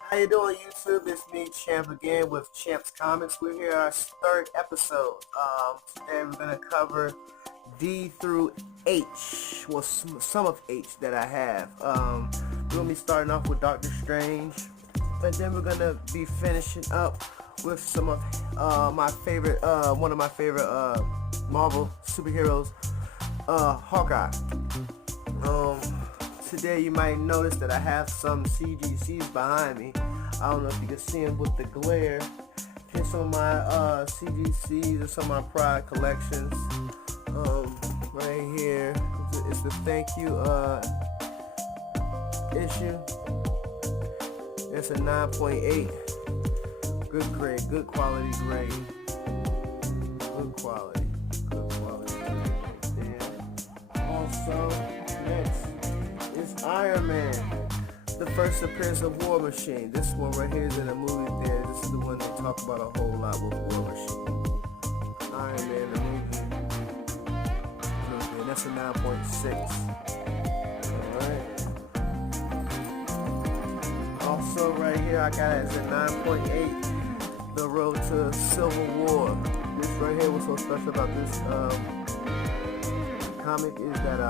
How you doing, YouTube? It's me, Champ, again with Chimps Comics. We're here our third episode. Today we're gonna cover D through H. Well, some of H that I have. We're gonna be starting off with Doctor Strange, and then we're gonna be finishing up with some of my favorite, one of my favorite Marvel superheroes, Hawkeye. Um, Today you might notice that I have some CGCs behind me. I don't know if you can see them with the glare. Here's some of my CGCs and some of my pride collections. Right here is the thank you issue. It's a 9.8. Good grade, good quality grade. Good quality. Good quality right there. Also, next is Iron Man, the first appearance of War Machine. This one right here is in a movie theater. This is the one they talk about a whole lot with War Machine. Iron Man, the movie. And that's a 9.6. Alright. Also right here I got it as a 9.8. The Road to Civil War. This right here, what's so special about this comic is that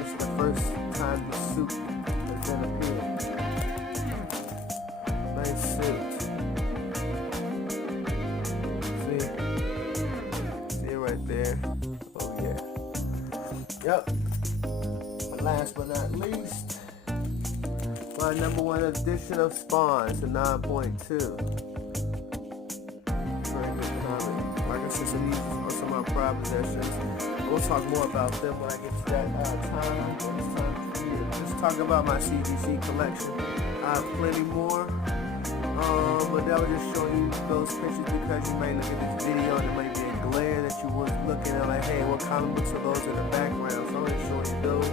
it's the first time the suit has been appeared. Nice suit. See it right there. Oh yeah. Yep. And last but not least, my number one edition of Spawn. It's a 9.2. Very good comic. Like I said, some of these are some of my pride possessions. We'll talk more about them when I get to that time. It's time to just talk about my CGC collection. I have plenty more, but that was just showing you those pictures because you might look at this video and there might be a glare that you was looking at, like, hey, what comic books are those in the background? So I'm just showing you those.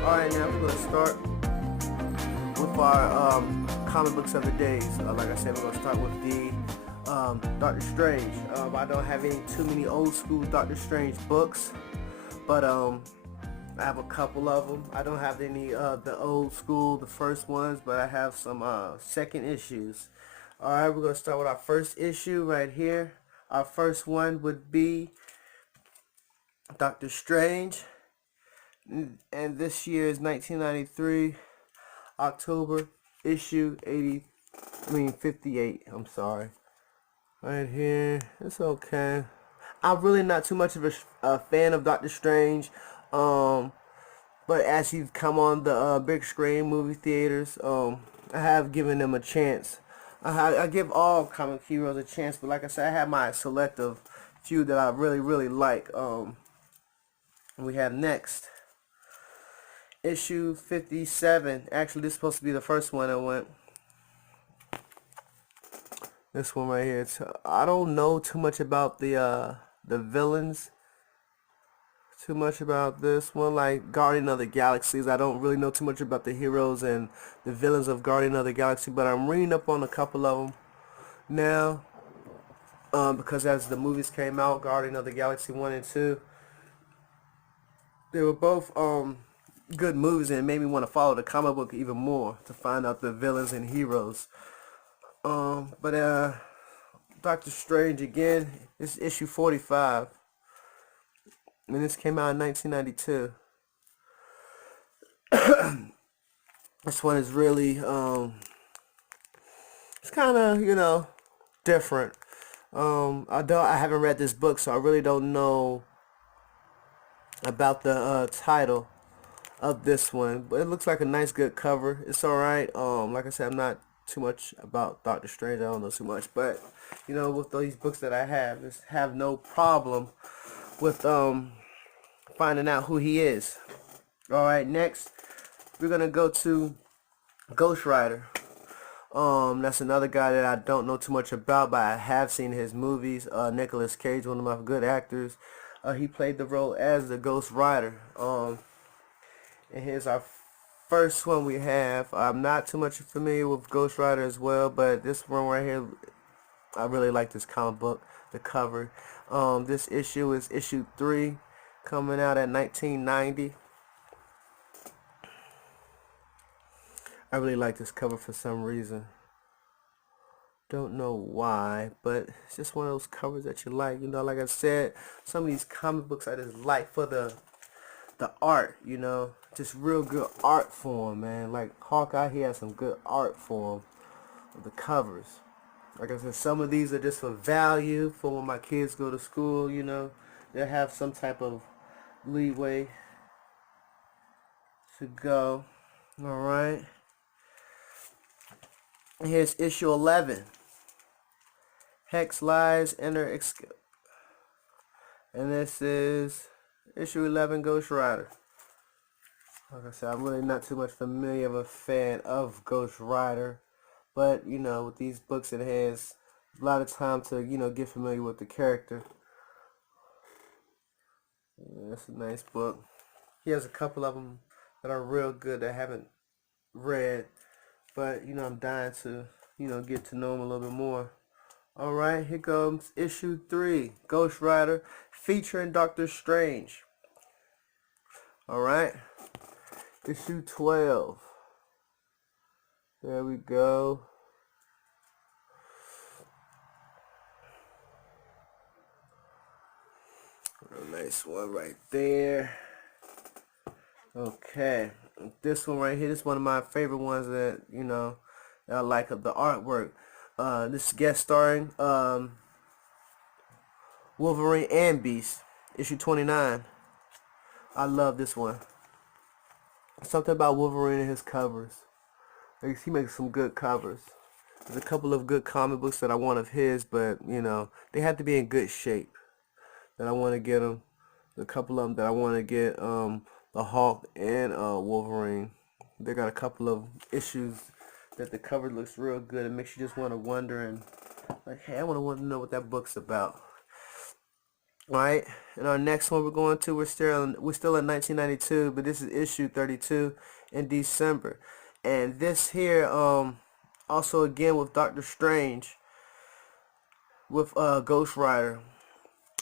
Alright, now we're going to start with our comic books of the days. Like I said, we're going to start with the Doctor Strange. I don't have any too many old school Doctor Strange books, but I have a couple of them. I don't have any the old school, the first ones, but I have some second issues. Alright, we're going to start with our first issue right here. Our first one would be Doctor Strange, and this year is 1993, October, issue 58, I'm sorry. Right here, it's okay. I'm really not too much of a fan of Doctor Strange, but as he's come on the big screen movie theaters, I have given them a chance. I give all comic heroes a chance, but like I said, I have my selective few that I really like. We have next issue 57. Actually, this is supposed to be the first one I went. This one right here. I don't know too much about the villains. Too much about this one, like Guardian of the Galaxies. I don't really know too much about the heroes and the villains of Guardian of the Galaxy, but I'm reading up on a couple of them now. Because as the movies came out, Guardian of the Galaxy 1 and 2, they were both good movies, and it made me want to follow the comic book even more to find out the villains and heroes. But Doctor Strange again, it's issue 45. And this came out in 1992. This one is really, it's kind of, different. I haven't read this book, so I really don't know about the title of this one. But it looks like a nice, good cover. It's alright. Like I said, I'm not too much about Doctor Strange. I don't know too much, but with these books that I just have no problem with finding out who he is. Alright, next we're gonna go to Ghost Rider. That's another guy that I don't know too much about, but I have seen his movies. Nicolas Cage, one of my good actors. He played the role as the Ghost Rider. And here's our first one we have. I'm not too much familiar with Ghost Rider as well, but this one right here, I really like this comic book, the cover. This issue is issue 3, coming out at 1990. I really like this cover for some reason. Don't know why, but it's just one of those covers that you like. You know, like I said, some of these comic books I just like for the art, you know, just real good art form, man. Like Hawkeye, he has some good art form of the covers. Like I said, some of these are just for value, for when my kids go to school, you know, they'll have some type of leeway to go. All right. Here's issue 11. Hex Lies Enter and this is issue 11, Ghost Rider. Like I said, I'm really not too much familiar of a fan of Ghost Rider, but you know, with these books it has a lot of time to, you know, get familiar with the character. Yeah, it's a nice book. He has a couple of them that are real good that I haven't read, but you know, I'm dying to, you know, get to know him a little bit more. Alright, here comes issue 3, Ghost Rider, featuring Doctor Strange. Alright, issue 12. There we go. A nice one right there. Okay, this one right here, this is one of my favorite ones that, you know, I like of the artwork. This is guest starring Wolverine and Beast, issue 29. I love this one. Something about Wolverine and his covers. He makes some good covers. There's a couple of good comic books that I want of his, but you know, they have to be in good shape that I want to get them. A couple of them that I want to get, the Hulk and Wolverine. They got a couple of issues that the cover looks real good. It makes you just want to wonder and like, hey, I want to know what that book's about. All right, and our next one we're going to, we're still in 1992, but this is issue 32 in December, and this here also again with Doctor Strange, with Ghost Rider,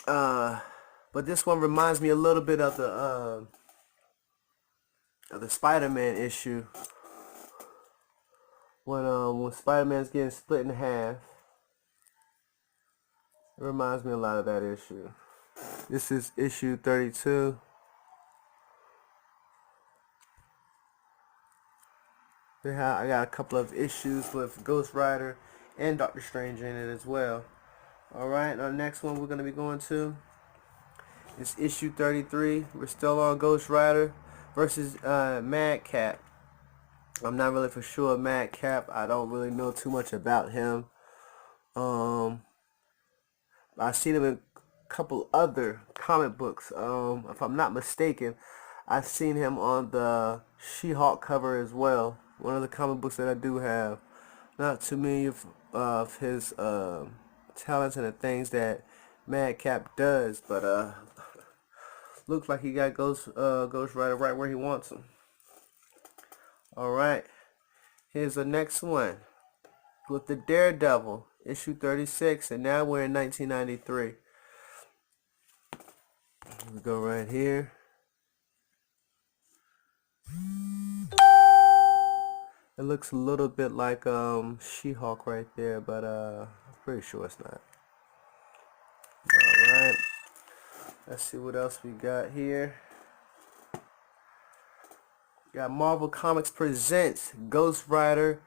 but this one reminds me a little bit of the Spider-Man issue when Spider-Man's getting split in half. It reminds me a lot of that issue. This is issue 32. I got a couple of issues with Ghost Rider and Doctor Strange in it as well. Alright, our next one we're going to be going to is issue 33. We're still on Ghost Rider versus Madcap. I'm not really for sure Madcap. I don't really know too much about him. I've seen him in a couple other comic books. If I'm not mistaken, I've seen him on the She-Hulk cover as well. One of the comic books that I do have. Not too many of his talents and the things that Madcap does, but looks like he got Ghost Rider right where he wants him. Alright, here's the next one with the Daredevil, issue 36, and now we're in 1993. We go right here. It looks a little bit like She-Hulk right there, but I'm pretty sure it's not. Alright, let's see what else we got here. Got Marvel Comics presents Ghost Rider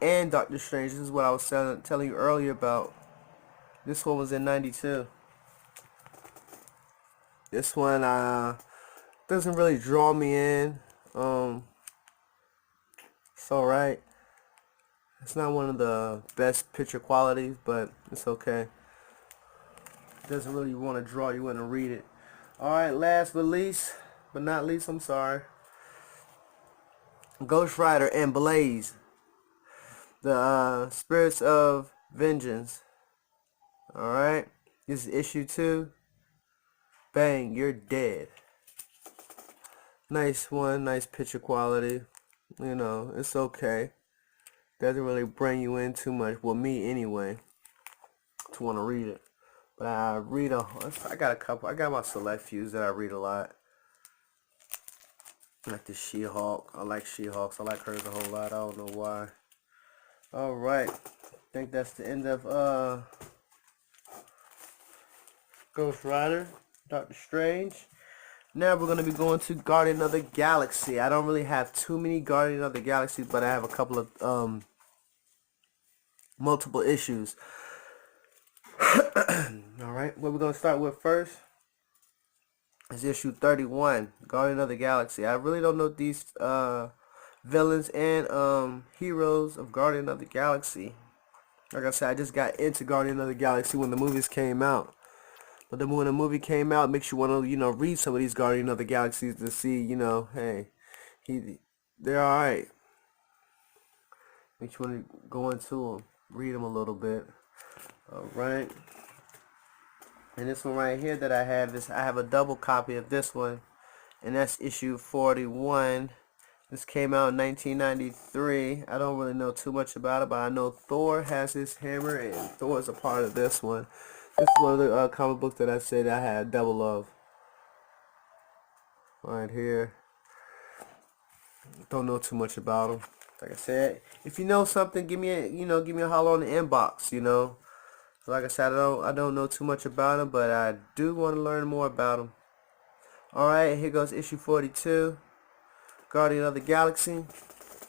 and Doctor Strange. This is what I was telling you earlier about. This one was in 92. This one doesn't really draw me in. It's alright. It's not one of the best picture qualities, but it's okay. It doesn't really want to draw you in and read it. Alright, last but not least, I'm sorry. Ghost Rider and Blaze, the Spirits of Vengeance. Alright, this is issue 2. Bang, you're dead. Nice one, nice picture quality. You know, it's okay. Doesn't really bring you in too much, well, me anyway, to want to read it. But I got my select fews that I read a lot. Like the She-Hulk. I like She-Hulks. I like hers a whole lot. I don't know why. Alright. think that's the end of Ghost Rider, Doctor Strange. Now we're going to be going to Guardian of the Galaxy. I don't really have too many Guardian of the Galaxy, but I have a couple of multiple issues. Alright, what we're going to start with first is issue 31, Guardian of the Galaxy. I really don't know these villains and heroes of Guardian of the Galaxy. Like I said, I just got into Guardian of the Galaxy when the movies came out. But then when the movie came out, it makes you want to, read some of these Guardian of the Galaxies to see, hey, they're alright. Makes you want to go into them, read them a little bit. Alright. And this one right here that I have is, I have a double copy of this one. And that's issue 41. This came out in 1993. I don't really know too much about it, but I know Thor has his hammer, and Thor is a part of this one. This is one of the comic books that I said I had double of. Right here. Don't know too much about them. Like I said, if you know something, give me a holler on the inbox. Like I said, I don't know too much about them, but I do want to learn more about them. All right, here goes issue 42. Guardian of the Galaxy.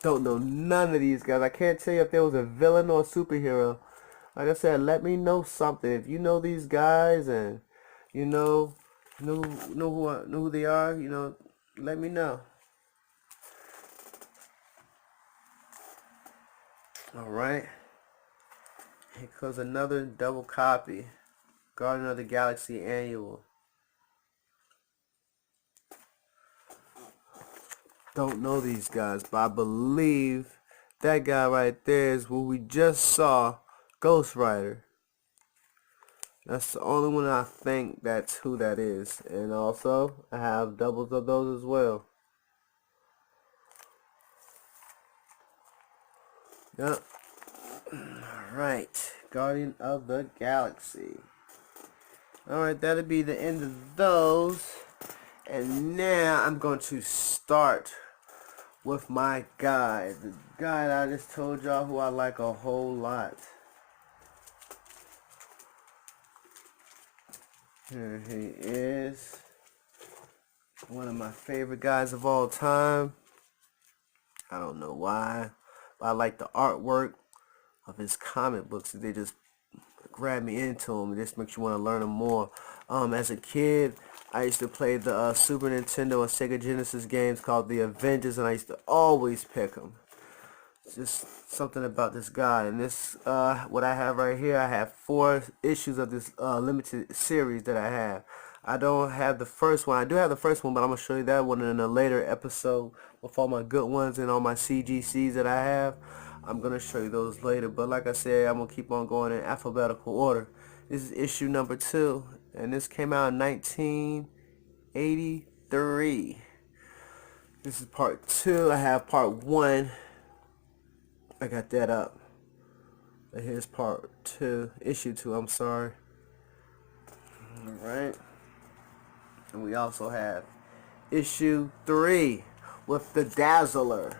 Don't know none of these guys. I can't tell you if there was a villain or a superhero. Like I said, let me know something. If you know these guys and know who they are, let me know. All right. Here comes another double copy. Guardian of the Galaxy Annual. Don't know these guys, but I believe that guy right there is what we just saw, Ghost Rider. That's the only one I think that's who that is. And also, I have doubles of those as well. Yep. Alright, Guardian of the Galaxy. Alright, that'll be the end of those. And now I'm going to start with my guy. The guy that I just told y'all who I like a whole lot. Here he is. One of my favorite guys of all time. I don't know why, but I like the artwork of his comic books. They just grab me into them. It just makes you want to learn them more. As a kid, I used to play the Super Nintendo and Sega Genesis games called The Avengers, and I used to always pick them. It's just something about this guy. And this, what I have right here, I have 4 issues of this limited series that I have. I don't have the first one. I do have the first one, but I'm going to show you that one in a later episode with all my good ones and all my CGCs that I have. I'm going to show you those later. But like I said, I'm going to keep on going in alphabetical order. This is issue number 2. And this came out in 1983. This is part 2. I have part 1. I got that up. And here's part 2. Issue 2, I'm sorry. Alright. And we also have issue 3 with the Dazzler.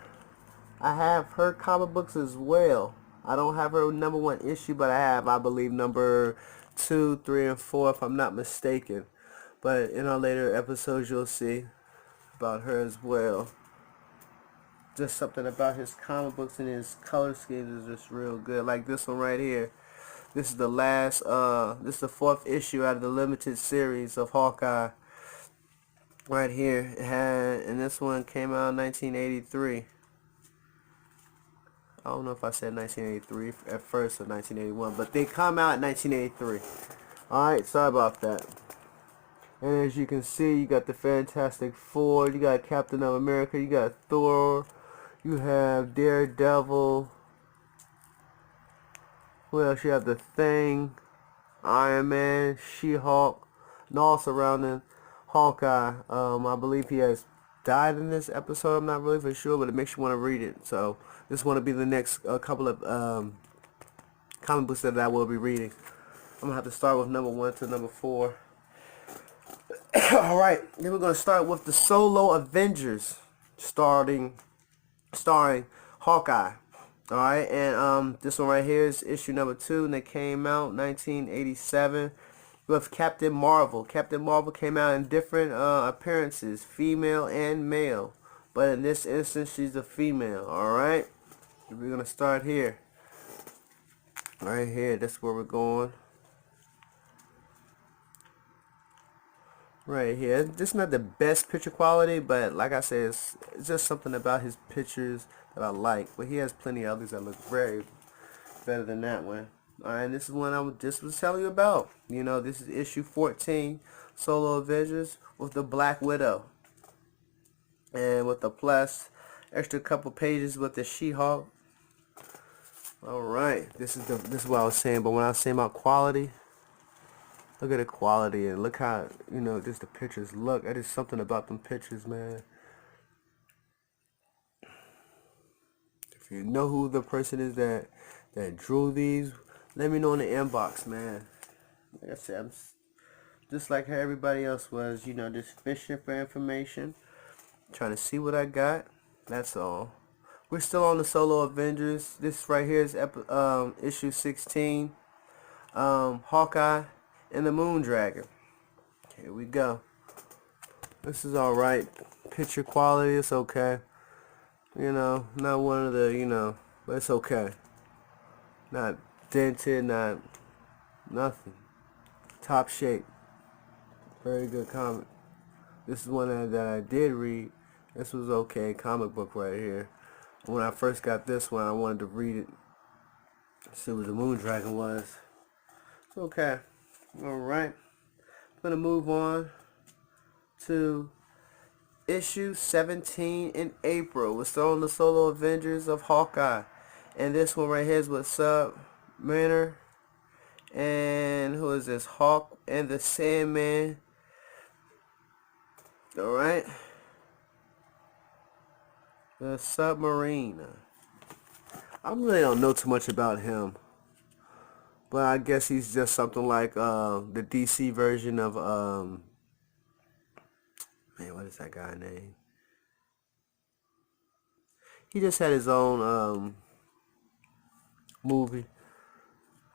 I have her comic books as well. I don't have her number 1 issue, but I have, I believe, number 2, 3, and 4, if I'm not mistaken. But in our later episodes, you'll see about her as well. Just something about his comic books and his color schemes is just real good. Like this one right here. This is the last, this is the 4th issue out of the limited series of Hawkeye. Right here. And this one came out in 1983. I don't know if I said 1983 at first or 1981, but they come out in 1983. Alright, sorry about that. And as you can see, you got the Fantastic Four, you got Captain of America, you got Thor, you have Daredevil. Who else? You have the Thing, Iron Man, She-Hulk, and all surrounding Hawkeye. I believe he has died in this episode. I'm not really for sure, but it makes you want to read it. So this is going to be the next couple of comic books that I will be reading. I'm going to have to start with number 1 to number 4. Alright, then we're going to start with the Solo Avengers, starring Hawkeye. Alright, and this one right here is issue number 2, and it came out 1987 with Captain Marvel. Captain Marvel came out in different appearances, female and male. But in this instance, she's a female, alright? We're going to start here. Right here, that's where we're going. Right here. This is not the best picture quality, but like I said, it's just something about his pictures that I like. But he has plenty of others that look very better than that one. Alright, this is one I just was telling you about. You know, this is issue 14, Solo Avengers with the Black Widow. And with the plus, extra couple pages with the She-Hulk. Alright, this is what I was saying, but when I was saying about quality, look at the quality and look how, you know, just the pictures look. That is something about them pictures, man. If you know who the person is that drew these, let me know in the inbox, man. Like I said, I'm just like how everybody else was, you know, just fishing for information, trying to see what I got. That's all. We're still on the Solo Avengers. This right here is issue 16, Hawkeye and the Moon Dragon. Here we go. This is alright. Picture quality, it's okay. You know, not one of the, you know, but it's okay. Not dented, not nothing. Top shape. Very good comic. This is one that I did read. This was okay. Comic book right here. When I first got this one, I wanted to read it. See what the Moon Dragon was. It's okay. Alright. I'm going to move on to issue 17 in April. We're still on the Solo Avengers of Hawkeye. And this one right here is with Submariner. And who is this? Hawk and the Sandman. Alright. The Submarine. I really don't know too much about him. But I guess he's just something like the DC version of man, what is that guy name? He just had his own movie.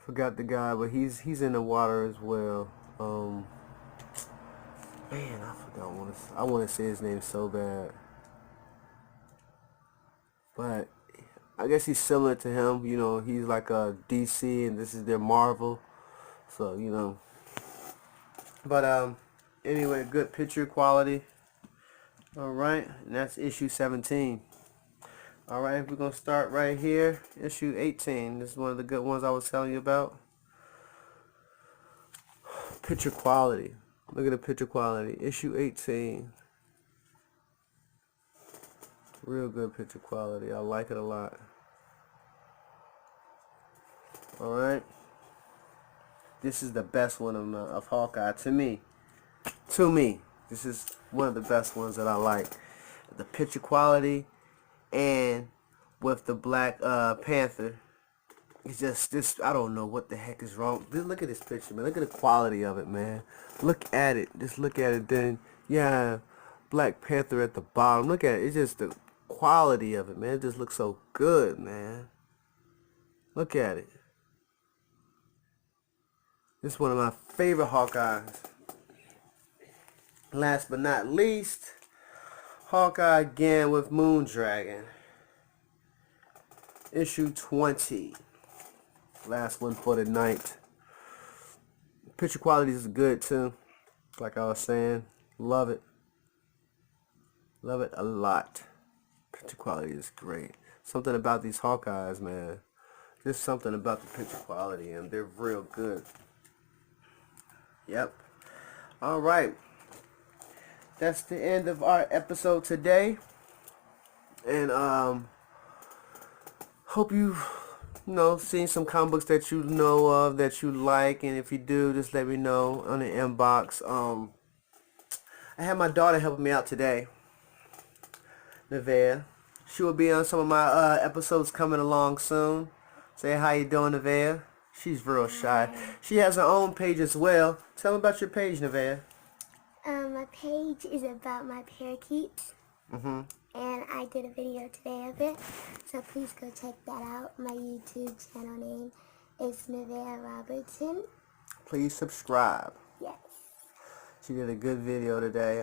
Forgot the guy, but he's in the water as well. Man, I forgot. I want to say his name so bad. But I guess he's similar to him. You know, he's like a DC and this is their Marvel. So, you know. But anyway, good picture quality. Alright, and that's issue 17. Alright, we're going to start right here. Issue 18. This is one of the good ones I was telling you about. Picture quality. Look at the picture quality. Issue 18. Real good picture quality. I like it a lot. Alright. This is the best one of Hawkeye to me. This is one of the best ones that I like. The picture quality and with the Black Panther. It's just this. I don't know what the heck is wrong. Look at this picture, man. Look at the quality of it, man. Look at it. Just look at it. Then, yeah, Black Panther at the bottom. Look at it. It's just the quality of it, man. It just looks so good, man. Look at it. This is one of my favorite Hawkeyes. Last but not least, Hawkeye again with Moon Dragon. Issue 20. Last one for the night. Picture quality is good too. Like I was saying. Love it. Love it a lot. Picture quality is great. Something about these Hawkeyes, man. Just something about the picture quality, and they're real good. Yep. Alright. That's the end of our episode today. And hope you know seen some comic books that you know of that you like, and if you do, just let me know on the inbox. I had my daughter helping me out today, Nevaeh. She will be on some of my episodes coming along soon. Say how you doing, Nevaeh. She's real shy. She has her own page as well. Tell them about your page, Nevaeh. My page is about my parakeets. and I did a video today of it, so please go check that out. My YouTube channel name is Nevaeh Robertson. Please subscribe. Yes. She did a good video today,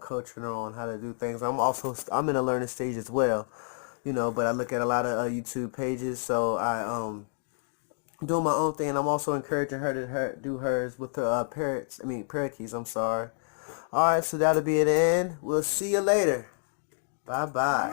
coaching her on how to do things. I'm in a learning stage as well, you know, but I look at a lot of YouTube pages, so I doing my own thing, and I'm also encouraging her to do hers with her parakeets. I'm sorry. All right, so that'll be the end. We'll see you later. Bye bye.